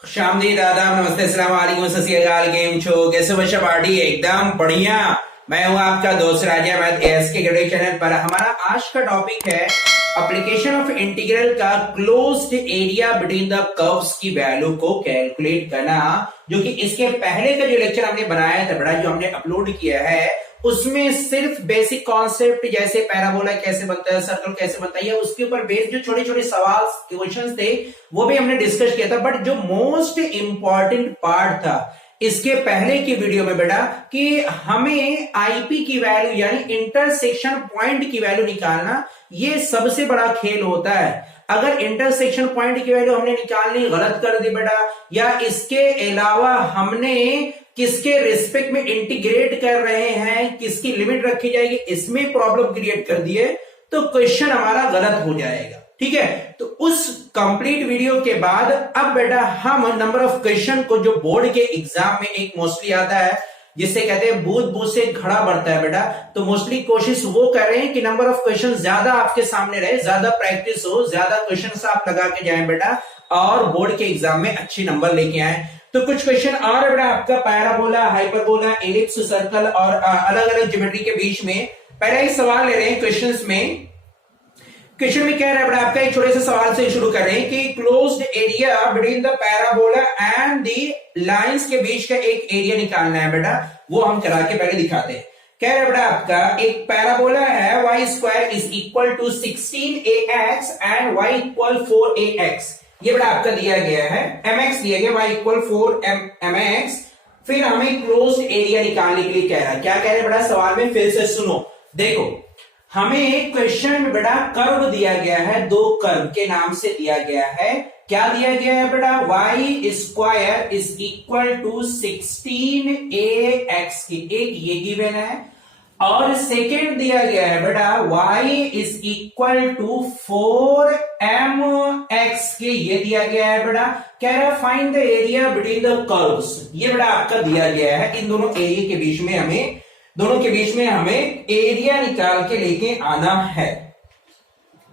शामदी आदाब नमस्ते अस्सलाम वालेकुम सत श्री अकाल। गेम छो कैसे बच्चा पार्टी एकदम बढ़िया। मैं हूं आपका दोस्त राजा अहमद एएसके ग्रेड चैनल पर। हमारा आज का टॉपिक है एप्लीकेशन ऑफ इंटीग्रल का closed area between the curves की वैल्यू को कैलकुलेट करना, जो कि इसके पहले का जो लेक्चर हमने बनाया था बड़ा, जो हमने अपलोड किया है, उसमें सिर्फ बेसिक कॉन्सेप्ट जैसे पैराबोला कैसे बनता है, सर्कल कैसे बनता है, या उसके ऊपर बेस्ड जो छोटे छोटे सवाल क्वेश्चंस थे वो भी हमने डिस्कस किया था। बट जो मोस्ट इंपॉर्टेंट पार्ट था इसके पहले की वीडियो में बेटा, कि हमें आईपी की वैल्यू यानी इंटरसेक्शन पॉइंट की वैल्यू निकालना, ये सबसे बड़ा खेल होता है। अगर इंटरसेक्शन पॉइंट की वैल्यू हमने निकालनी गलत कर दी बेटा, या इसके अलावा हमने किसके रिस्पेक्ट में इंटीग्रेट कर रहे हैं, किसकी लिमिट रखी जाएगी, इसमें प्रॉब्लम क्रिएट कर दिए तो क्वेश्चन हमारा गलत हो जाएगा। ठीक है, तो उस कंप्लीट वीडियो के बाद अब बेटा हम नंबर ऑफ क्वेश्चन को, जो बोर्ड के एग्जाम में एक मोस्टली आता है जिससे कहते हैं बूंद बूंद से घड़ा बढ़ता है बेटा, तो मोस्टली कोशिश वो कर रहे हैं कि नंबर ऑफ क्वेश्चन ज्यादा आपके सामने रहे, ज्यादा प्रैक्टिस हो, ज्यादा क्वेश्चन आप लगा के जाए बेटा, और बोर्ड के एग्जाम में अच्छे नंबर लेके आए। तो कुछ क्वेश्चन और है बेटा आपका पैराबोला, हाइपरबोला, एलिप्स, सर्कल और अलग अलग ज्योमेट्री के बीच में। पहला ही सवाल ले रहे हैं क्वेश्चंस में। क्वेश्चन में क्या है बेटा आपका, एक छोटे से सवाल से शुरू कर रहे हैं कि closed area between the parabola and the lines के बीच का एक एरिया निकालना है बेटा, वो हम करा के पहले दिखाते हैं। क्या है बेटा आपका, एक पैराबोला है y square is equal to 16ax and y equal 4ax। ये बेटा आपका दिया गया है, mx दिया गया, y इक्वल 4mx। फिर हमें क्लोज्ड एरिया निकालने के लिए कह रहा है। क्या कह रहे हैं बेटा सवाल में, फिर से सुनो। देखो हमें एक क्वेश्चन में बेटा कर्व दिया गया है, दो कर्व के नाम से दिया गया है। क्या दिया गया है बेटा, y square is equal to 16ax की, एक ये गिवन है, और सेकेंड दिया गया है बेटा y is equal to 4mx के, ये दिया गया है बेटा। कह रहा find the area between the curves, ये बेटा आपका दिया गया है। इन दोनों एरिया के बीच में हमें, दोनों के बीच में हमें एरिया निकाल के लेके आना है।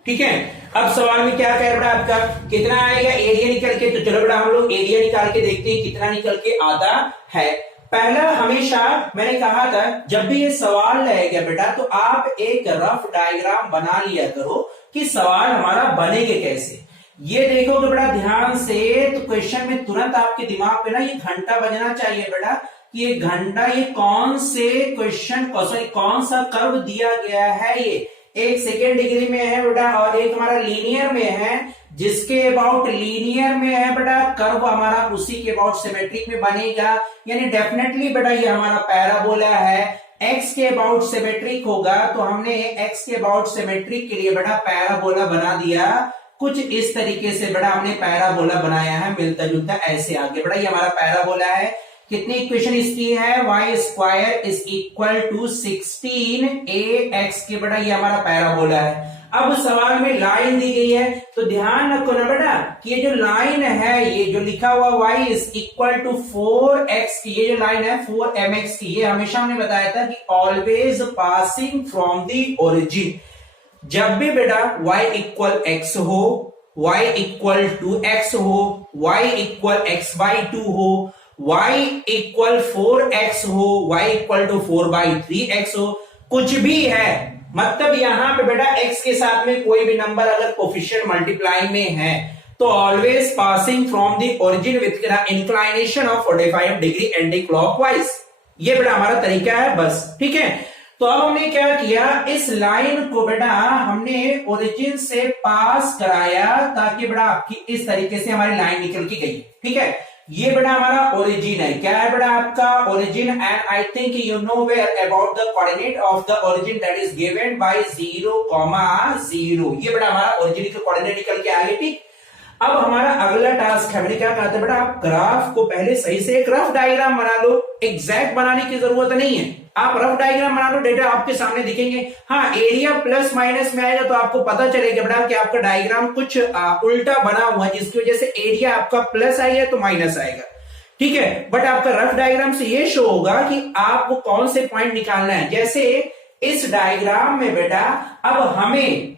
ठीक है, अब सवाल में क्या कह रहा है आपका, कितना आएगा एरिया निकल के। तो चलो बेटा हम लोग एरिया निकाल के देखते हैं कितना निकल के आता है। पहला, हमेशा मैंने कहा था जब भी ये सवाल रहेगा बेटा, तो आप एक रफ डायग्राम बना लिया करो कि सवाल हमारा बनेंगे कैसे। ये देखोगे बेटा ध्यान से, तो क्वेश्चन में तुरंत आपके दिमाग पे ना ये घंटा बजना चाहिए बेटा, कि ये घंटा, ये कौन से क्वेश्चन, सॉरी कौन सा कर्व दिया गया है। ये एक सेकेंड डिग्री में है बेटा, और एक हमारा लीनियर में है, जिसके अबाउट लीनियर में है बेटा कर्व हमारा, उसी के अबाउट सिमेट्रिक में बनेगा। यानी डेफिनेटली बेटा ये हमारा पैराबोला है, एक्स के अबाउट सिमेट्रिक होगा, तो हमने एक्स के अबाउट सिमेट्रिक के लिए बेटा पैराबोला बना दिया। कुछ इस तरीके से बेटा हमने पैराबोला बनाया है, मिलता जुलता ऐसे आगे बेटा ये हमारा पैराबोला है। कितनी इक्वेशन इसकी है, y square is equal to 16ax के बेटा, ये हमारा पैराबोला है। अब सवाल में लाइन दी गई है, तो ध्यान रखो ना बेटा कि ये जो लाइन है, ये जो लिखा हुआ y is equal to 4x की, ये जो लाइन है 4mx की, ये हमेशा हमने बताया था कि always passing from the origin. जब भी बेटा y इक्वल x हो, y इक्वल टू x हो, y इक्वल x/2 हो, y इक्वल 4x हो, y इक्वल टू 4/3x हो, कुछ भी है, मतलब यहां पे बेटा x के साथ में कोई भी नंबर अगर कोफिशिएंट मल्टीप्लाई में है, तो always passing from the origin with inclination of 45 degree anti clockwise. ये बेटा हमारा तरीका है बस। ठीक है, तो अब हमने क्या किया, इस लाइन को बेटा हमने ओरिजिन से पास कराया, ताकि बेटा आपकी इस तरीके से हमारी लाइन निकल के गई। ठीक है, ये बेटा हमारा ओरिजिन है। क्या है बेटा आपका origin, and I think you know where about the coordinate of the origin that is given by 0,0। ये बेटा हमारा ओरिजिन का कोऑर्डिनेट निकल के आ गया। ठीक, अब हमारा अगला टास्क है, मैंने क्या कहा था बेटा, आप ग्राफ को पहले सही से एक रफ डायग्राम बना लो। एग्जैक्ट बनाने की जरूरत नहीं है, आप रफ डायग्राम बना लो, डेटा आपके सामने दिखेंगे। हाँ, एरिया प्लस माइनस में आएगा तो आपको पता चलेगा बेटा कि आपका डायग्राम कुछ उल्टा बना हुआ है, जिसकी वजह से एरिया आपका प्लस आएगा तो माइनस आएगा। ठीक है, बट आपका रफ डायग्राम से ये शो होगा कि आपको कौन से पॉइंट निकालना है। जैसे इस डायग्राम में बेटा अब हमें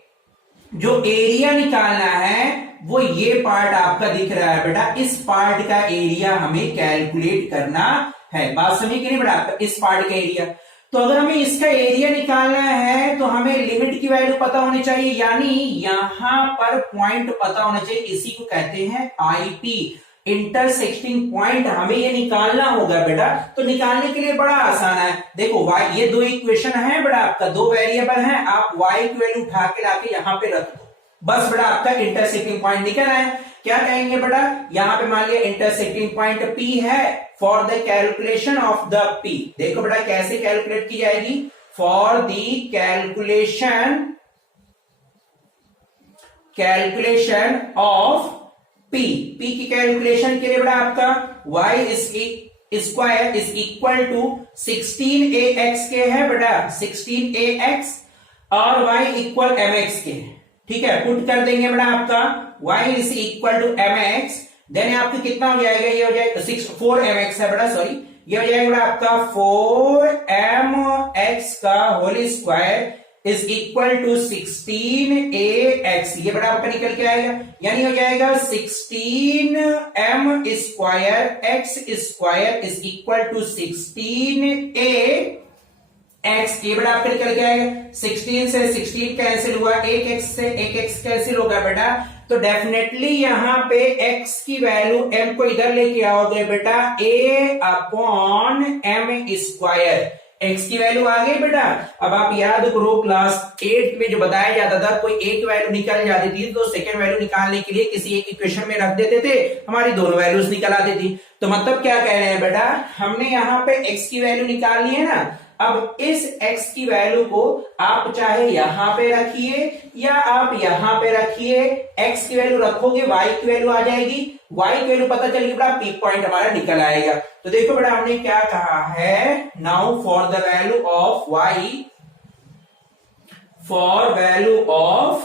जो एरिया निकालना है वो ये पार्ट आपका दिख रहा है बेटा, इस पार्ट का एरिया हमें कैलकुलेट करना है। बात समझ कि नहीं बेटा, आपका इस पार्ट का एरिया। तो अगर हमें इसका एरिया निकालना है तो हमें लिमिट की वैल्यू पता होनी चाहिए, यानी यहां पर पॉइंट पता होना चाहिए, इसी को कहते हैं आईपी, इंटरसेक्टिंग पॉइंट। हमें ये निकालना होगा बेटा। तो निकालने के लिए बड़ा आसान है, देखो y, ये दो इक्वेशन है बेटा, आपका दो वेरिएबल है, आप y की वैल्यू उठा के लाके यहां पे रख दो, बस बेटा आपका इंटरसेक्टिंग पॉइंट निकल आया। क्या कहेंगे बेटा, यहां पे मान लिया इंटरसेक्टिंग पॉइंट P है, for the calculation of the P। देखो बेटा कैसे कैलकुलेट की जाएगी, for the calculation of P की कैलकुलेशन के लिए बेटा आपका y square is equal to 16ax के है बेटा, 16ax और y इक्वल mx के, ठीक है। पुट कर देंगे बेटा आपका y is equal to mx, then आपका कितना हो जाएगा, ये हो जाएगा 4mx है बेटा, सॉरी, ये हो जाएगा बेटा आपका 4mx का whole square is equal to 16ax, ये बेटा आपका निकल के आएगा, यानी हो जाएगा 16m square x square is equal to 16a x, ये बेटा आपका निकल के आएगा। 16 से 16 कैंसिल हुआ, एक x से एक x कैंसिल होगा बेटा, तो डेफिनेटली यहां पे x की वैल्यू m को इधर लेके आओगे बेटा, a upon m square, x की वैल्यू आ गई बेटा। अब आप याद करो क्लास 8 में जो बताया जाता था, कोई एक वैल्यू निकल जाती थी तो सेकेंड वैल्यू निकालने के लिए किसी एक इक्वेशन में रख देते थे, हमारी दोनों वैल्यूज निकल आती थी। तो मतलब क्या कह रहे हैं बेटा, हमने यहाँ पे x की वैल्यू निकालनी है ना, अब इस x की वैल्यू को आप चाहे यहां पे रखिए या आप यहां पे रखिए, x की वैल्यू रखोगे y की वैल्यू आ जाएगी, y की वैल्यू पता चलेगी बेटा, P पॉइंट हमारा निकल आएगा। तो देखो बेटा हमने क्या कहा है, now for the value of y, for value of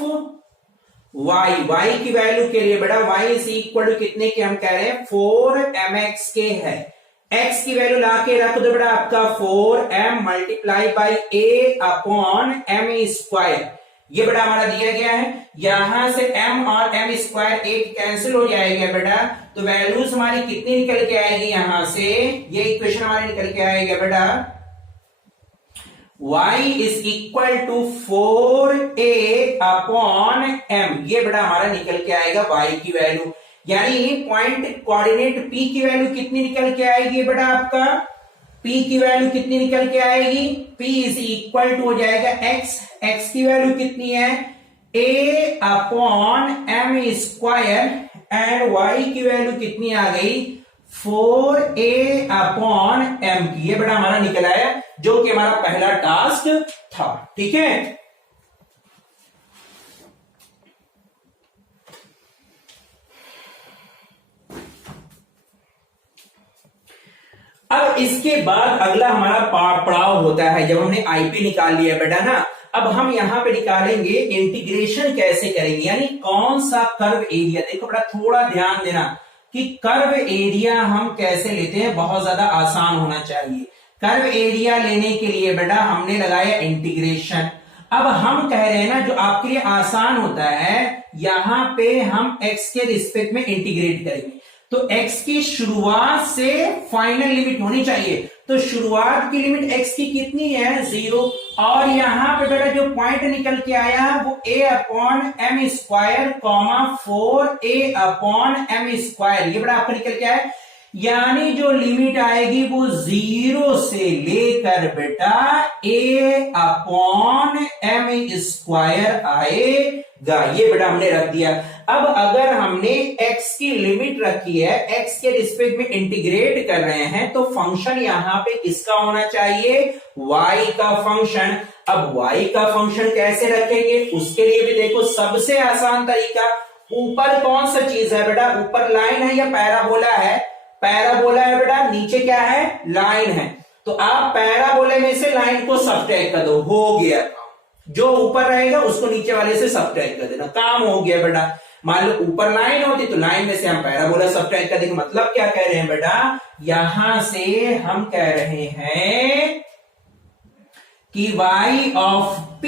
y की वैल्यू के लिए बेटा y इज इक्वल टू कितने के हम कह रहे हैं, 4mx के है, x की वैल्यू लाके रख दो बेटा आपका 4m multiply by a upon m square, ये बेटा हमारा दिया गया है। यहां से m और m स्क्वायर एक कैंसिल हो जाएगा बेटा, तो वैल्यूज हमारी कितनी निकल के आएगी, यहां से ये इक्वेशन हमारी निकल के आएगा बेटा, y is equal to 4a upon m, ये बेटा हमारा निकल के आएगा y की वैल्यू, यानी पॉइंट कोऑर्डिनेट P की वैल्यू कितनी निकल के आएगी बेटा आपका, P की वैल्यू कितनी निकल के आएगी, P इज इक्वल टू हो जाएगा x की वैल्यू कितनी है, a upon m square, and y की वैल्यू कितनी आ गई, 4a अपॉन m की, ये बेटा हमारा निकल आया, जो कि हमारा पहला टास्क था, ठीक है। अब इसके बाद अगला हमारा पड़ाव होता है, जब हमने आईपी निकाल लिया बेटा ना, अब हम यहां पे निकालेंगे इंटीग्रेशन कैसे करेंगे, यानी कौन सा कर्व एरिया। देखो बेटा थोड़ा ध्यान देना कि कर्व एरिया हम कैसे लेते हैं, बहुत ज्यादा आसान होना चाहिए। कर्व एरिया लेने के लिए बेटा हमने लगाया इंटीग्रेशन। अब हम कह रहे हैं ना, जो आपके लिए आसान होता है, यहां पे हम x के रिस्पेक्ट में इंटीग्रेट करेंगे, तो x की शुरुआत से फाइनल लिमिट होनी चाहिए, तो शुरुआत की लिमिट x की कितनी है, 0, और यहां पे बेटा जो पॉइंट निकल के आया वो a upon m square comma 4a upon m square, ये बेटा आपका निकल के आया, यानी जो लिमिट आएगी वो 0 से लेकर बेटा a अपॉन m स्क्वायर आएगा, ये बेटा हमने रख दिया। अब अगर हमने x की लिमिट रखी है, x के रिस्पेक्ट में इंटीग्रेट कर रहे हैं, तो फंक्शन यहां पे किसका होना चाहिए, y का फंक्शन। अब y का फंक्शन कैसे रखेंगे, उसके लिए भी देखो सबसे आसान तरीका, ऊपर कौन सा चीज है बेटा, ऊपर लाइन है या पैराबोला है, पैराबोला है बेटा, नीचे क्या है, लाइन है, तो आप पैराबोले में से लाइन को सब्ट्रैक्ट कर दो, हो गया, जो ऊपर रहेगा उसको नीचे वाले से सब्ट्रैक्ट कर देना, काम हो गया बेटा। मान लो ऊपर लाइन होती तो लाइन में से हम पैराबोला सब्ट्रैक्ट कर देंगे, मतलब क्या कह रहे हैं बेटा, यहां से हम कह रहे हैं कि y of p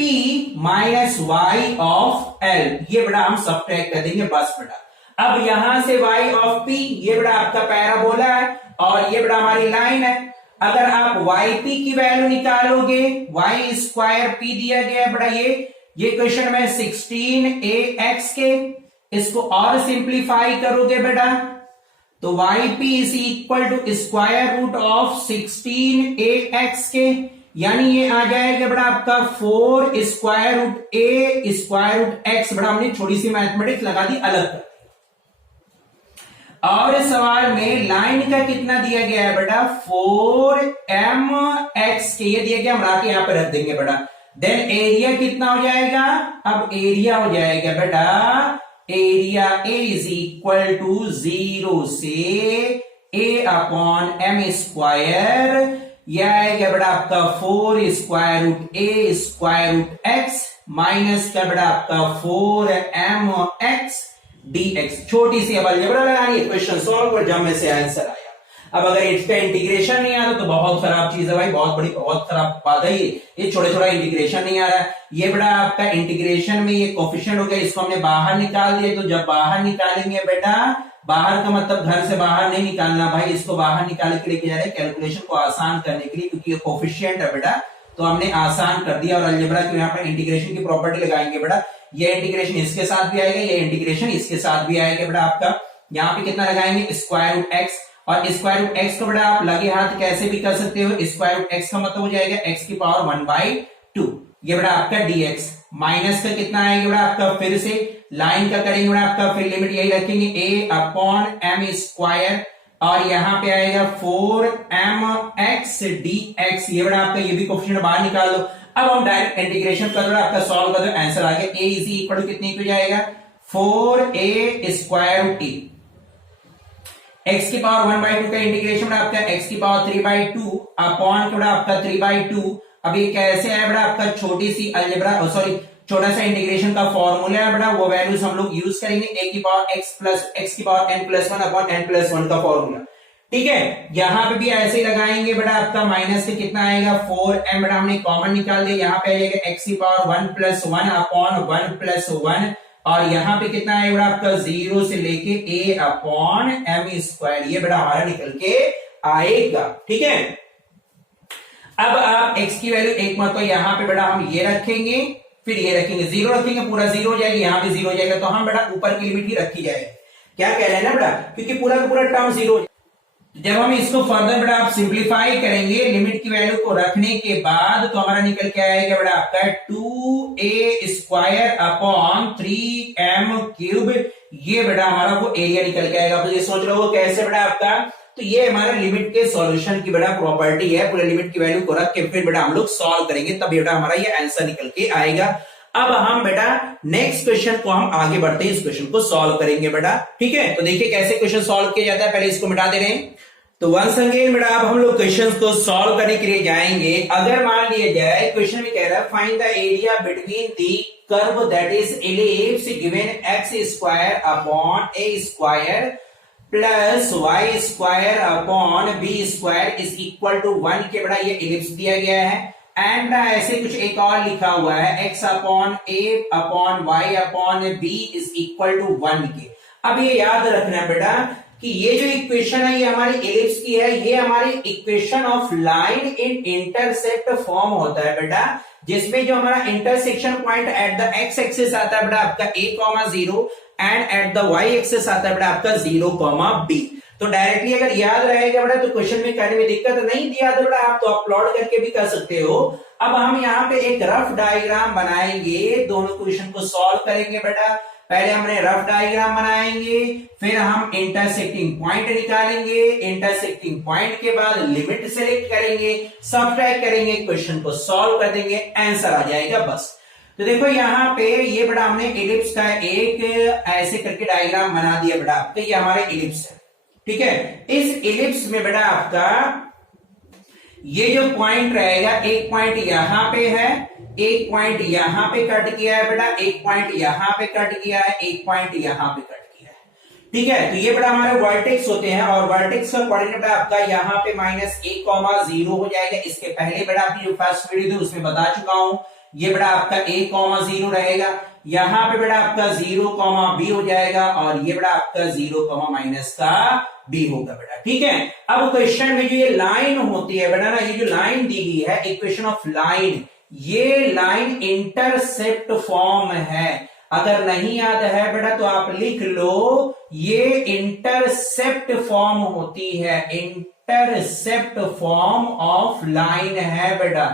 minus y of l, ये बड़ा हम सब्ट्रैक्ट कर देंगे बस बड़ा। अब यहां से y ऑफ p, ये बड़ा आपका पैराबोला है और ये बड़ा हमारी लाइन है। अगर आप yp की वैल्यू निकालोगे, y स्क्वायर p दिया गया है बड़ा, ये क्वेश्चन में 16ax के, इसको और सिंप्लीफाई करोगे बेटा तो yp is equal to square root of 16ax के, यानी ये आ जाएगा बड़ा आपका 4 square root a square root x। बड़ा हमने छोटी सी मैथमेटिक्स लगा दी अलग कर। और सवाल में लाइन का कितना दिया गया है बेटा 4mx के, ये दिया गया, हम लाके यहां पे रख देंगे बेटा। देन एरिया कितना हो जाएगा, अब एरिया हो जाएगा बेटा, area A is equal to 0 से a अपॉन m स्क्वायर, यह आएगा बेटा आपका 4 square root a square root x minus का बेटा आपका 4mx dx। छोटी सी अब अलजेब्रा लगानी है, क्वेश्चन सॉल्व कर, जब में से आंसर आया। अब अगर इसका इंटीग्रेशन नहीं आता तो बहुत खराब चीज है भाई, बहुत बड़ी बहुत खराब बात है ये छोटे छोटा इंटीग्रेशन नहीं आ रहा है। ये बड़ा आपका इंटीग्रेशन में ये कोफिशिएंट हो गया, इसको हमने बाहर निकाल दिया। तो जब बाहर निकालेंगे बेटा, बाहर का मतलब घर से बाहर नहीं निकालना भाई, इसको बाहर निकाल के लेके जा रहे हैं कैलकुलेशन को आसान करने के लिए, क्योंकि ये कोफिशिएंट है बेटा, तो हमने आसान कर दिया। और अलजेब्रा के यहाँ पर इंटीग्रेशन की प्रॉपर्टी लगाएंगे बेटा, ये इंटीग्रेशन इसके साथ भी आएगा, ये इंटीग्रेशन इसके साथ भी आएगा बेटा आपका। यहाँ पे कितना लगाएंगे स्क्वायर रूट एक्स, और स्क्वायर रूट एक्स को बेटा आप लगे हाथ कैसे भी कर सकते हो, स्क्वायर रूट एक्स का मतलब हो जाएगा एक्स की पावर 1/2, ये बेटा आपका dx। माइनस का कितना आएगा बेटा आपका, फिर से लाइन का करेंगे बेटा आपका, फिर लिमिट यही रखेंगे a अपॉन m स्क्वायर, और यहाँ पे आएगा 4mx dx, ये बेटा आपका, ये भी कोफिशिएंट बाहर निकाल दो। अब हम डायरेक्ट इंटीग्रेशन कर रहे हैं, आपका सॉल्व कर दो, आंसर आ गया a इज इक्वल टू कितनी हो जाएगा 4a square root t, x की पावर 1/2 का इंटीग्रेशन आपका x की पावर 3/2 अपॉन थोड़ा आपका 3/2। अब ये कैसे है बेटा आपका, छोटी सी अलजेब्रा सॉरी छोटा सा इंटीग्रेशन का फॉर्मूला है बेटा, वो वैल्यूज हम लोग यूज करेंगे, a की पावर x प्लस x की पावर n+1 अपॉन n+1 का फॉर्मूला, ठीक है। यहां पे भी ऐसे ही लगाएंगे बेटा आपका, माइनस से कितना आएगा 4m, बेटा हमने कॉमन निकाल दिया, यहाँ पे आएगा x की पावर 1+1 अपॉन 1+1, और यहाँ पे कितना आएगा बेटा आपका 0 से लेके a अपॉन m स्क्वायर, ये बेटा हमारा निकल के आएगा, ठीक है। अब आप x की वैल्यू एक मत, तो यहाँ पे बेटा हम ये रखेंगे, फिर ये रखेंगे, 0 रखेंगे, पूरा 0 हो जाएगा, यहाँ भी 0 हो जाएगा, तो हम बेटा ऊपर की लिमिट ही रखी जाएगी। क्या कह रहे हैं ना बेटा, क्योंकि पूरा का पूरा टर्म 0। जब हम इसको फर्दर बेटा आप सिंप्लीफाई करेंगे लिमिट की वैल्यू को रखने के बाद, तो हमारा निकल के आएगा बेटा आपका 2a square upon 3m cube, ये बेटा हमारा वो एरिया निकल के आएगा। तो ये सोच रहे हो कैसे बेटा आपका, तो ये हमारा लिमिट के सॉल्यूशन की बेटा प्रॉपर्टी है, पूरे लिमिट की वैल्यू को रख के फिर बेटा हम लोग सॉल्व करेंगे, तब बेटा हमारा ये आंसर निकल के आएगा। अब हम बेटा नेक्स्ट क्वेश्चन को हम आगे बढ़ते हैं, इस क्वेश्चन को सॉल्व करेंगे बेटा, ठीक है। तो देखिए कैसे क्वेश्चन सॉल्व किया जाता है, पहले इसको मिटा दे रहे हैं। तो वंस अगेन बेटा अब हम लोग क्वेश्चंस को सॉल्व करने के लिए जाएंगे। अगर मान लिया जाए क्वेश्चन में कह रहा है find the area between the curve that is ellipse given x square upon a square plus y square upon b square is equal to 1 के बेटा ये एलिप्स दिया गया है, एंड ऐसे कुछ एक और लिखा हुआ है x upon a upon y upon b is equal to 1 के। अब ये याद रखना है बेटा कि ये जो इक्वेशन है ये हमारी एलिप्स की है, ये हमारी equation of line in intercept form होता है बेटा, जिसमें जो हमारा intersection point at the x axis आता है बेटा आपका a,0 and at the y axis आता है बेटा आपका 0,b। तो डायरेक्टली अगर याद रहेगा बेटा तो क्वेश्चन में करने में दिक्कत नहीं, दिया तो बेटा आप तो अपलोड करके भी कर सकते हो। अब हम यहाँ पे एक रफ डायग्राम बनाएंगे, दोनों क्वेश्चन को सॉल्व करेंगे बेटा। पहले हमने रफ डायग्राम बनाएंगे, फिर हम इंटरसेक्टिंग पॉइंट निकालेंगे, इंटरसेक्टिंग पॉइंट के बाद लिमिट सेलेक्ट करेंगे, सब्ट्रैक्ट करेंगे, क्वेश्चन को सॉल्व कर देंगे, आंसर आ जाएगा बस। तो देखो यहाँ पे ये बेटा हमने एलिप्स का एक ऐसे करके डायग्राम बना दिया बेटा, तो ये हमारे एलिप्स है, ठीक है। इस एलिप्स में बेटा आपका ये जो पॉइंट रहेगा, एक पॉइंट यहां पे है, एक पॉइंट यहां पे कट किया है बेटा, एक पॉइंट यहां पे कट किया है, एक पॉइंट यहां पे कट किया है, ठीक है, तो ये बड़ा हमारे वर्टेक्स होते हैं और वर्टेक्स का कोऑर्डिनेट आपका यहाँ पे -1,0 हो जाएगा। इसके पहले बड़ा आपकी जो फर्स्ट वीडियो थी उसमें बता चुका हूं, ये बड़ा आपका 1,0 रहेगा, यहाँ पे बड़ा आपका 0,b हो जाएगा और ये बड़ा आपका 0,-b होगा बेटा। ठीक है, अब क्वेश्चन में जो ये लाइन होती है बेटा ना, ये जो लाइन दी गई है इक्वेशन ऑफ लाइन, ये लाइन इंटरसेप्ट फॉर्म है। अगर नहीं याद है बेटा तो आप लिख लो, ये इंटरसेप्ट फॉर्म होती है, इंटरसेप्ट फॉर्म ऑफ लाइन है बेटा,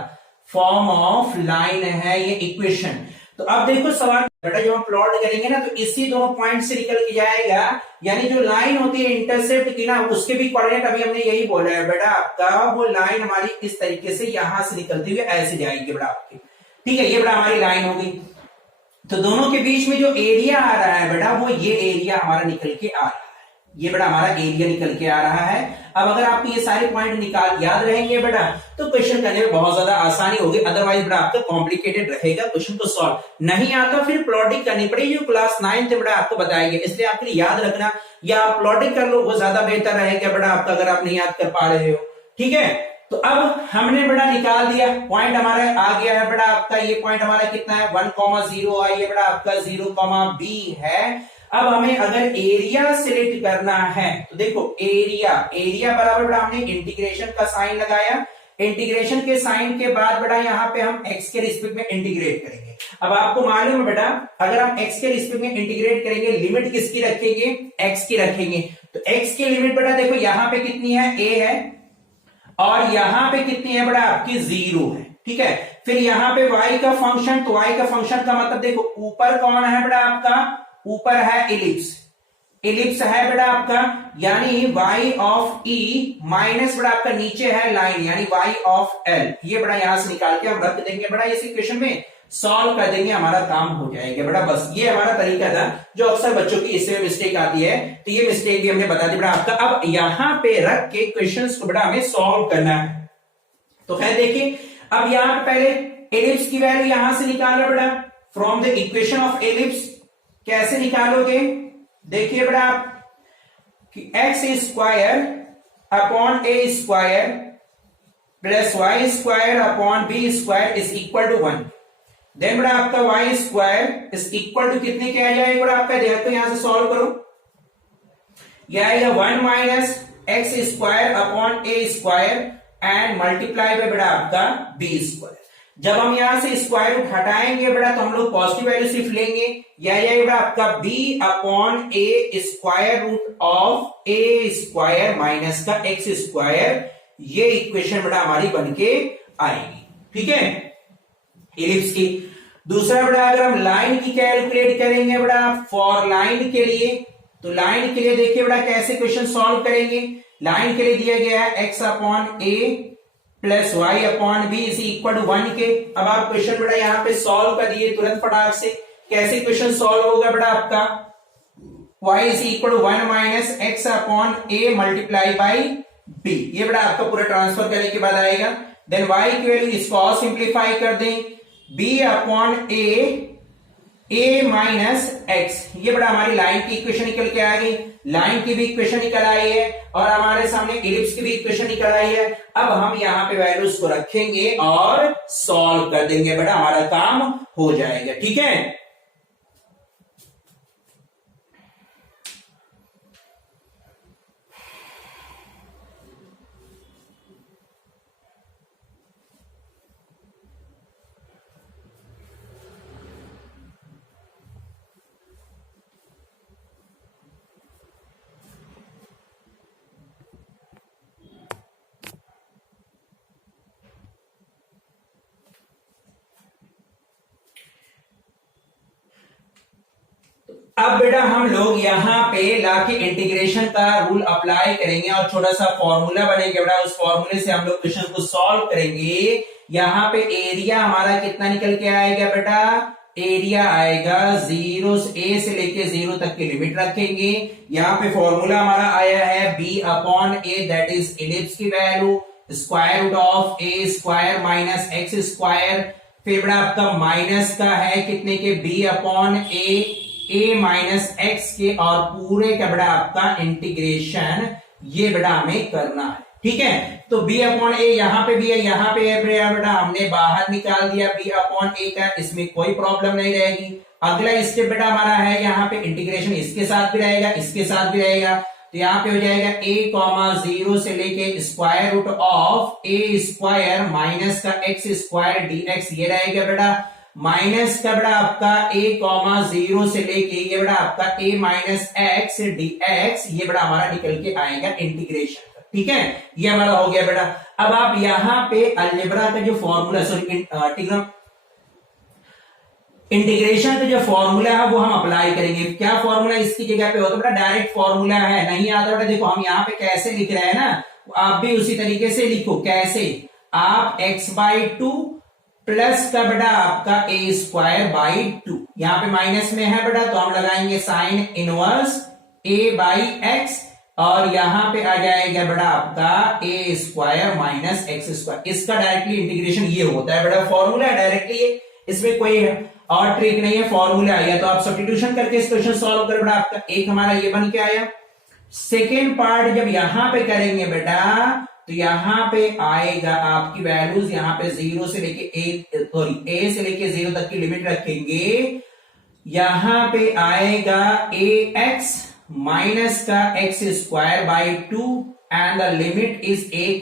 फॉर्म ऑफ लाइन है ये इक्वेशन। तो अब देखो सवाल बेटा, जब हम प्लॉट करेंगे ना तो इसी दोनों पॉइंट से निकल के जाएगा, यानी जो लाइन होती है इंटरसेप्ट की ना, उसके भी कोऑर्डिनेट अभी हमने यही बोला है बेटा आपका, वो लाइन हमारी इस तरीके से यहां से निकलती हुई ऐसे जाएगी बेटा आपकी। ठीक है, ये बेटा हमारी लाइन होगी। तो दोनों के बीच में जो एरिया आ रहा है बेटा, वो ये एरिया हमारा निकल के आ रहा है, ये बेटा हमारा एरिया निकल के आ रहा है। अब अगर आपको ये सारे पॉइंट निकाल याद रहेंगे बेटा तो क्वेश्चन करने में बहुत ज्यादा आसानी होगी, अदरवाइज बेटा आपका कॉम्प्लिकेटेड रहेगा क्वेश्चन को सॉल्व नहीं आता, फिर प्लॉटिंग करनी पड़ेगी जो क्लास 9 बेटा आपको बताएंगे। इसलिए आपके लिए याद रखना, या आप प्लॉटिंग कर लो वो ज्यादा बेहतर रहेगा बेटा आपका, अगर आप नहीं याद कर पा रहे हो। ठीक है, तो अब हमने बेटा निकाल दिया, पॉइंट हमारा आ गया है बेटा आपका, ये पॉइंट हमारा कितना है 1,0 है, ये बेटा आपका 0,b है। अब हमें अगर एरिया सिलेक्ट करना है तो देखो एरिया, एरिया बराबर बेटा हमने इंटीग्रेशन का साइन लगाया, इंटीग्रेशन के साइन के बाद बेटा यहाँ पे हम x के रिस्पेक्ट में इंटीग्रेट करेंगे। अब आपको मालूम है बेटा, अगर हम x के रिस्पेक्ट में इंटीग्रेट करेंगे, लिमिट किसकी रखेंगे, x की रखेंगे। तो x की लिमिट बेटा देखो यहाँ पे कितनी है, a है, और यहां पे कितनी है बेटा आपकी 0 है। ठीक है, फिर यहां पे y का फंक्शन, तो y का फंक्शन का मतलब देखो ऊपर कौन है बेटा आपका, ऊपर है इलिप्स, इलिप्स है बेटा आपका, यानी y ऑफ e माइनस बेटा आपका नीचे है लाइन, यानी y ऑफ l। ये बेटा यहां से निकाल के हम रख देंगे बेटा, इस इक्वेशन में सॉल्व कर देंगे, हमारा काम हो जाएगा बेटा। बस ये हमारा तरीका था जो अक्सर बच्चों की इसमें मिस्टेक आती है, तो ये मिस्टेक भी हमने बता दी बेटा आपका। अब यहां पे रख के क्वेश्चंस को बेटा हमें सॉल्व करना है। तो खैर देखिए, अब यहां पे पहले एलिप्स की वैल्यू यहां से निकालो बेटा, from the equation of ellipse. कैसे निकालोगे, देखिए बेटा आप कि x square upon a square plus y square upon b square is equal to 1। Then बेटा आपका y square is equal to कितने के आ जाएगा बेटा आपका, देखो यहां से सॉल्व करो, यह आएगा 1 minus x square upon a square and multiply by बेटा आपका बी स्क्वायर। जब हम यहां से स्क्वायर रूट हटाएंगे बेटा तो हम लोग पॉजिटिव वैल्यू सिर्फ लेंगे, यह जाएगा आपका b upon a square root of a square minus का एक्स स्क्वायर। ये इक्वेशन बेटा हमारी बनके आएगी। ठीक है, इलिप्स की। दूसरा बेटा अगर हम लाइन की कैलकुलेट करेंगे बेटा फॉर लाइन के लिए, तो लाइन के लिए देखिए बेटा कैसे क्वेश्चन सॉल्व करेंगे। लाइन के लिए दिया गया है x upon a plus y upon b is equal to 1 के। अब आप क्वेश्चन बेटा यहाँ पे सॉल्व कर दिए तुरंत फटाक से। कैसे क्वेश्चन सॉल्व होगा बेटा आपका, y is equal to 1 minus x upon a multiply by b. ये बेटा आपका पूरा ट्रांसफर करने के बाद आएगा। देन y की वैल्यू इसको और सिंप्लीफाई कर दें, b अपॉन ए माइनस एक्स। ये बड़ा हमारी लाइन की इक्वेशन निकल के आ गई, लाइन की भी इक्वेशन निकल आई है और हमारे सामने इलिप्स की भी इक्वेशन निकल आई है। अब हम यहाँ पे वैल्यूज को रखेंगे और सॉल्व कर देंगे बेटा, हमारा काम हो जाएगा। ठीक है, अब बेटा हम लोग यहाँ पे लाके इंटीग्रेशन का रूल अप्लाई करेंगे और छोटा सा फॉर्मूला बनेगा बेटा, उस फॉर्मूले से हम लोग क्वेश्चन को सॉल्व करेंगे। यहाँ पे एरिया हमारा कितना निकल के आएगा बेटा, एरिया आएगा 0 a से लेके 0 तक की लिमिट रखेंगे। यहाँ पे फॉर्मूला हमारा आया है b upon a, that is ellipse की value square root of a square minus x square. फिर बेटा आपका माइनस का है कितने के, b upon a a minus x के और पूरे का बेटा आपका इंटीग्रेशन ये बेटा हमें करना है। ठीक है, तो b अपॉन ए यहां पे भी है, यहां पे है बेटा, हमने बाहर निकाल दिया b अपॉन ए का, इसमें कोई प्रॉब्लम नहीं रहेगी। अगला स्टेप बेटा हमारा है यहाँ पे इंटीग्रेशन, इसके साथ भी रहेगा, इसके साथ भी रहेगा, तो यहाँ पे हो जाएगा a, 0 से लेके square root of a square minus का x स्क्वायर dx, ये रहेगा बेटा, माइनस का बेटा आपका a, 0 से लेके ये बेटा आपका a माइनस एक्स dx, ये बेटा हमारा निकल के आएगा इंटीग्रेशन। ठीक है, ये हमारा हो गया बेटा। अब आप यहाँ पे अलजेब्रा का जो फॉर्मूला, सॉरी इंटीग्रेशन का जो फॉर्मूला है वो हम अप्लाई करेंगे। क्या फॉर्मूला इसकी जगह पे होता है बेटा? डायरेक्ट फॉर्मूला है, नहीं आता बेटा, देखो हम यहाँ पे कैसे लिख रहे हैं ना, आप भी उसी तरीके से लिखो। कैसे? आप x/2 प्लस का बेटा आपका a स्क्वायर बाई 2, यहाँ पे माइनस में है बेटा, तो हम लगाएंगे sine inverse a by x, और यहां पे आ जाएगा बेटा आपका a square minus x square. इसका डायरेक्टली इंटीग्रेशन ये होता है बेटा, फॉर्मूला है डायरेक्टली, इसमें कोई और ट्रिक नहीं है, फॉर्मूला है। या तो आप सब्स्टिट्यूशन करके इस क्वेश्चन सॉल्व कर बेटा, आपका एक हमारा ये बन के आया। सेकेंड पार्ट जब यहां पे करेंगे बेटा, तो यहां पे आएगा आपकी वैल्यूज, यहाँ पे 0 से लेके a से लेके 0 तक की लिमिट रखेंगे, यहां पे आएगा ax माइनस का x square by 2 and the limit is a,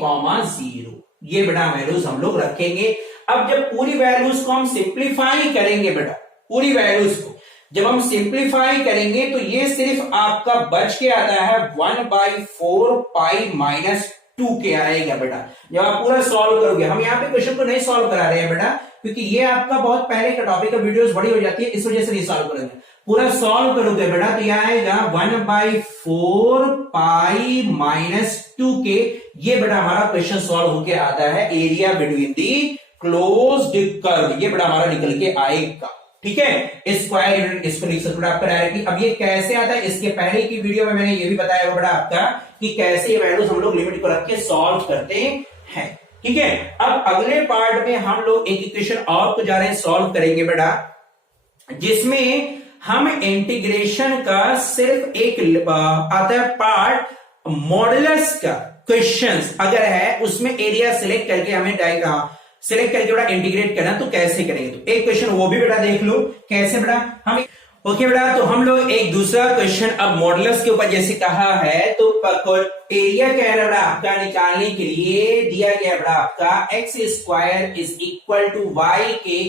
0, ये बेटा वैल्यूज हम लोग रखेंगे। अब जब पूरी वैल्यूज को हम सिंप्लीफाई करेंगे बेटा, पूरी वैल्यूज को जब हम सिंप्लीफाई करेंगे तो ये सिर्फ आपका बच के आता है 1/4 पाई माइनस 2 के आएगा बेटा। जब आप पूरा सॉल्व करोगे, हम यहाँ पे क्वेश्चन को नहीं सॉल्व करा रहे हैं बेटा, क्योंकि ये आपका बहुत पहले का टॉपिक है, वीडियोस बड़ी हो जाती है, इस वजह से नहीं सॉल्व करेंगे। पूरा सॉल्व करोगे बेटा तो यह आएगा 1/4 पाई माइनस 2 के, ये बेटा हमारा क्वेश्चन सॉल्व होके आता है area between the closed curve, ये बेटा हमारा निकल के आएगा। ठीक है, स्क्वायर यूनिट इसको लिख सकते हो आपका डायरेक्टली। अब ये कैसे आता है, इसके पहले की वीडियो में मैंने ये भी बताया बेटा आपका कि कैसे ये वैल्यूज हम लोग लिमिट को रख के सॉल्व करते हैं। ठीक है, अब अगले पार्ट में हम लोग एक इक्वेशन और को जा रहे हैं सॉल्व करेंगे बेटा, जिसमें हम इंटीग्रेशन का सिर्फ एक आता है पार्ट, मॉडुलस का क्वेश्चंस अगर है उसमें एरिया सिलेक्ट करके हमें सिलेक्ट करके बेटा इंटीग्रेट करना, तो कैसे करेंगे, तो एक क्वेश्चन वो भी बेटा देख लो कैसे बेटा हम। ओके बेटा, तो हम लोग एक दूसरा क्वेश्चन अब मॉडुलस के ऊपर जैसे कहा है, तो एरिया क्या है बेटा आपका निकालने के लिए दिया गया बेटा आपका x square is equal to y के,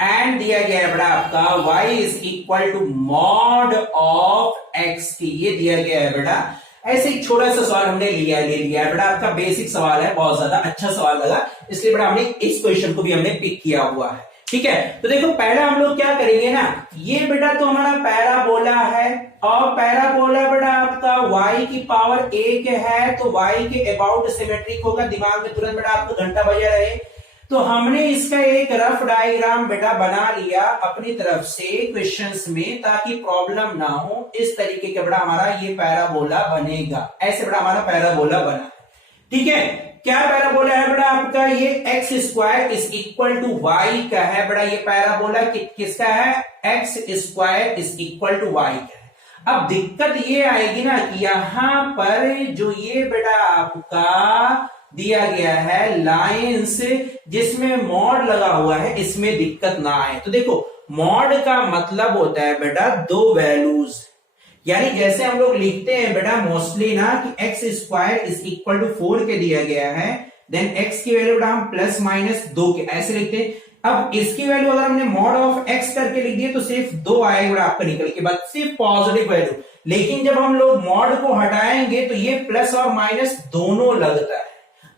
एंड दिया गया है बेटा आपका y is equal to mod of x की, ये दिया गया है बेटा। ऐसे एक छोटा सा सवाल हमने ले लिया है बेटा, आपका बेसिक सवाल है, बहुत ज्यादा अच्छा सवाल लगा, इसलिए बेटा हमने इस क्वेश्चन को भी हमने पिक किया हुआ है। ठीक है, तो देखो पहला हम लोग क्या करेंगे ना, ये बेटा तो हमारा पैराबोला है, और पैराबोला बेटा आपका y की पावर 1 है, तो y के अबाउट सिमेट्रिक होगा, दिमाग में तुरंत बेटा आपको घंटा बजा रहे। तो हमने इसका एक रफ डायग्राम बेटा बना लिया अपनी तरफ से क्वेश्चंस में, ताकि प्रॉब्लम ना हो। इस तरीके का बेटा हमारा ये पैराबोला बनेगा, ऐसे बेटा हमारा पैराबोला बना। ठीक है, क्या पैराबोला है बेटा आपका, ये x square is equal to y का है बेटा, ये पैराबोला किसका है, x square is equal to y का है। अब दिक्कत ये आएगी ना कि यहां पर जो ये बेटा आपका दिया गया है लाइंस जिसमें मॉड लगा हुआ है, इसमें दिक्कत ना आए। तो देखो मॉड का मतलब होता है बेटा दो वैल्यूज, यानी जैसे हम लोग लिखते हैं बेटा मोस्टली ना कि x square is equal to 4 के दिया गया है, देन एक्स की वैल्यू बेटा हम प्लस माइनस 2 के ऐसे लिखते हैं। अब इसकी वैल्यू अगर हमने मॉड ऑफ एक्स करके लिख दिए तो सिर्फ 2 आएगा बेटा आपका निकल के बाद, सिर्फ पॉजिटिव वैल्यू। लेकिन जब हम लोग मॉड को हटाएंगे तो ये प्लस और माइनस दोनों लगता है।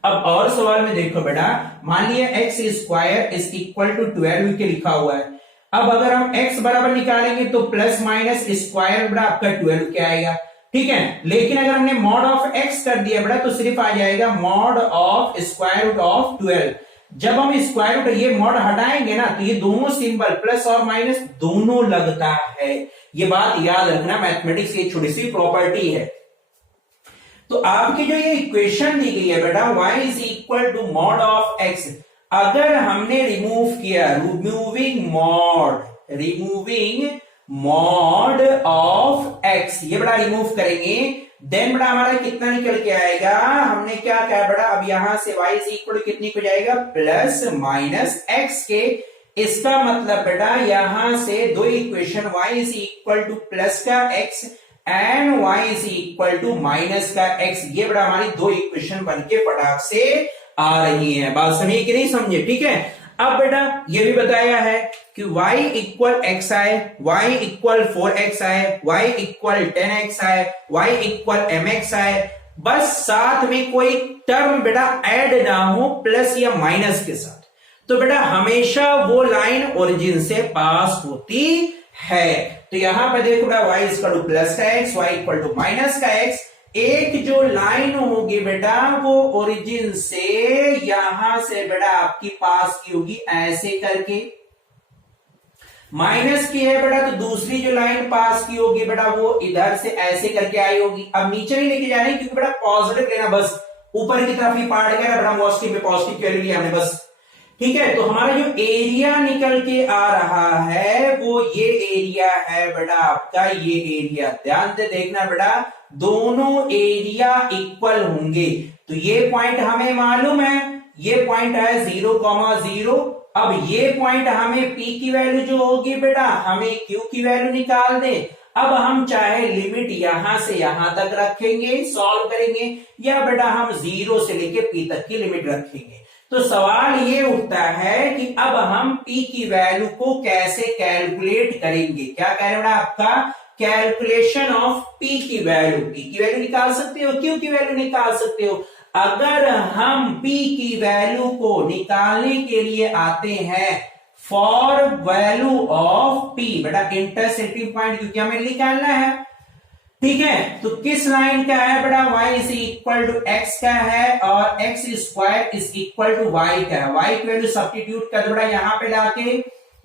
अब और सवाल में देखो बेटा, मान लिया x square is equal to 12 के लिखा हुआ है। अब अगर हम x बराबर निकालेंगे तो प्लस माइनस स्क्वायर बेटा आपका 12 के आएगा। ठीक है, लेकिन अगर हमने मॉड ऑफ x कर दिया बेटा तो सिर्फ आ जाएगा mod of square root of 12। जब हम स्क्वायर रूट ये मॉड हटाएंगे ना तो ये दोनों सिंबल प्लस और माइनस दोनों लगता है। ये बात याद रखना, मैथमेटिक्स की छोटी सी प्रॉपर्टी है। तो आपकी जो ये इक्वेशन दी गई है बेटा y is equal to mod of x, अगर हमने रिमूव किया, रिमूविंग मॉड ऑफ एक्स, ये बड़ा रिमूव करेंगे, देन बड़ा हमारा कितना निकल के आएगा, हमने क्या कहा बड़ा, अब यहां से y इज इक्वल कितनी को जाएगा, प्लस माइनस एक्स के। इसका मतलब बेटा यहां से दो equation y is equal to plus का x and y is equal to minus का x, ये बड़ा हमारी दो इक्वेशन बनके फटाक से आ रही है। बात समझे कि नहीं समझे? ठीक है। अब बेटा ये भी बताया है कि y इक्वल एक्स आए, y इक्वल 4x आए, y इक्वल 10x आए, y इक्वल mx आए, बस साथ में कोई टर्म बेटा ऐड ना हो प्लस या माइनस के साथ, तो बेटा हमेशा वो लाइन ओरिजिन से पास होती है। तो यहां पर देखो बेटा y इक्वल टू प्लस का x, y equal to minus का x, एक जो लाइन होगी बेटा वो ओरिजिन से यहां से बेटा आपकी पास की होगी ऐसे करके, माइनस की है बेटा तो दूसरी जो लाइन पास की होगी बेटा वो इधर से ऐसे करके आई होगी। अब नीचे नहीं लेके जाने क्योंकि बेटा पॉजिटिव लेना, बस ऊपर की तरफ ही पार्ट गया बेटा पॉजिटिव में, पॉजिटिव क्यों लिया हमने बस। ठीक है, तो हमारा जो एरिया निकल के आ रहा है वो ये एरिया है बेटा आपका, ये एरिया ध्यान से देखना बेटा, दोनों एरिया इक्वल होंगे। तो ये पॉइंट हमें मालूम है, ये पॉइंट है 0,0। अब ये पॉइंट हमें P की वैल्यू जो होगी बेटा हमें Q की वैल्यू निकाल दे। अब हम चाहे लिमिट यहां से यहां तक रखेंगे, सॉल्व करेंगे, या बेटा हम 0 से लेके P तक की लिमिट रखेंगे। तो सवाल ये उठता है कि अब हम P की वैल्यू को कैसे कैलकुलेट करेंगे। क्या कह रहे हैं आपका, कैलकुलेशन ऑफ P की वैल्यू। P की वैल्यू निकाल सकते हो, Q की वैल्यू निकाल सकते हो। अगर हम P की वैल्यू को निकालने के लिए आते हैं फॉर वैल्यू ऑफ P, बेटा इंटरसेक्टिंग पॉइंट क्योंकि हमें निकालना है। ठीक है, तो किस लाइन का है बेटा, y is equal to x का है और x square is equal to y का है। y की वैल्यू सब्स्टिट्यूट कर बेटा यहां पे लाके,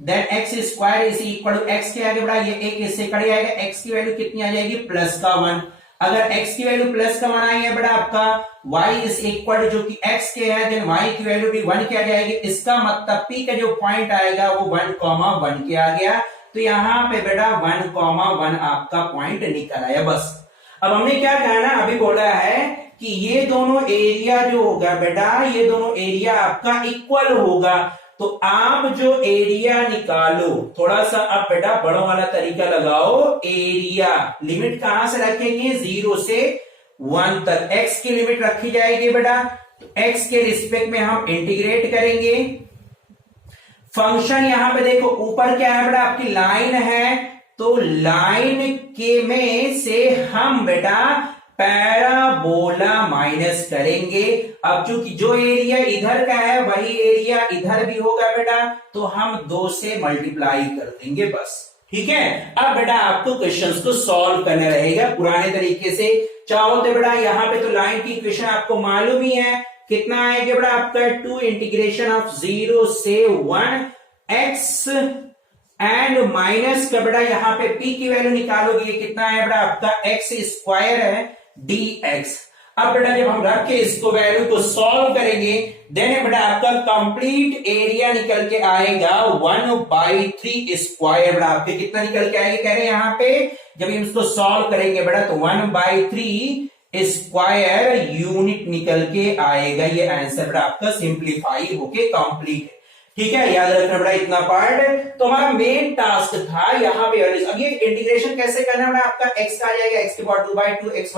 then x square is equal to x के आगे बेटा ये एक इससे कट जाएगा, x की वैल्यू कितनी आ जाएगी, प्लस का 1। अगर x की वैल्यू प्लस का 1 आई है बेटा आपका, y इज इक्वल जो कि x के है, देन y की वैल्यू भी 1 के आ जाएगी। इसका मतलब P का जो पॉइंट आएगा वो 1,1 के आ गया। तो यहां पे बेटा 1,1 आपका पॉइंट निकल आया बस। अब हमने क्या कहा ना, अभी बोला है कि ये दोनों एरिया जो होगा बेटा, ये दोनों एरिया आपका इक्वल होगा। तो आप जो एरिया निकालो, थोड़ा सा आप बेटा बड़ों वाला तरीका लगाओ, एरिया लिमिट कहां से रखेंगे, 0 से 1 तक x की लिमिट रखी जाएगी बेटा। तो x के रिस्पेक्ट में हम इंटीग्रेट करेंगे। फंक्शन यहां पे देखो ऊपर क्या है बेटा, आपकी लाइन है, तो लाइन के में से हम बेटा पैराबोला माइनस करेंगे। अब चूंकि जो एरिया इधर का है वही एरिया इधर भी होगा बेटा, तो हम 2 से मल्टीप्लाई कर देंगे बस। ठीक है, अब बेटा आपको क्वेश्चंस को सॉल्व करना रहेगा पुराने तरीके से। चाहो तो बेटा यहाँ पे तो लाइन की इक्वेशन आपको मालूम ही है, कितना आएगा बेटा आपका 2 इंटीग्रेशन ऑफ 0 से 1 x एंड माइनस का बेटा यहाँ पे P की वैल्यू निकालोगे, कितना है बेटा आपका x स्क्वायर है dx। अब बेटा जब हम रख के इसको वैल्यू को सॉल्व करेंगे, देन बेटा आपका कंप्लीट एरिया निकल के आएगा 1/3 स्क्वायर। बेटा आपके कितना निकल के आएगा, कह रहे हैं यहाँ पे जब हम इसको सॉल्व करेंगे बेटा तो 1/3 स्क्वायर यूनिट निकल के आएगा। ये आंसर बेटा आपका सिंप्लीफाई होके कंप्लीट है। ठीक है, याद रखना बेटा इतना पार्ट। तो हमारा मेन टास्क था यहाँ पे, अब ये इंटीग्रेशन कैसे करना है बेटा, आपका x का आ जाएगा x के पावर 2/2, x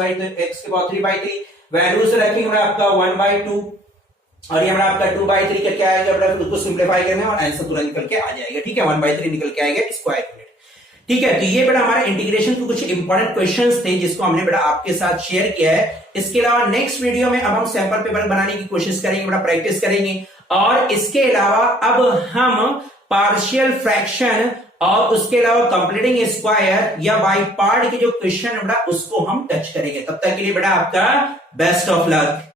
के पावर 3/3, वैल्यूज रखेंगे बेटा आपका 1/2 और ये बेटा आपका 2/3 का क्या आएगा बेटा, उसको सिंप्लीफाई करना और आंसर तुरंत निकल के आ जाएगा। ठीक है, 1/3 निकल के आएगा स्क्वायर यूनिट। ठीक है, तो ये बेटा हमारा इंटीग्रेशन के कुछ इंपॉर्टेंट क्वेश्चंस थे जिसको हमने बेटा आपके साथ शेयर किया है। इसके अलावा नेक्स्ट वीडियो में अब हम सैंपल पेपर बनाने की कोशिश करेंगे बेटा, प्रैक्टिस करेंगे। और इसके अलावा अब हम पार्शियल फ्रैक्शन और उसके अलावा कंप्लीटिंग स्क्वायर या बाय पार्ट के जो क्वेश्चन है बेटा उसको हम टच करेंगे। तब तक के लिए बेटा आपका बेस्ट ऑफ लक।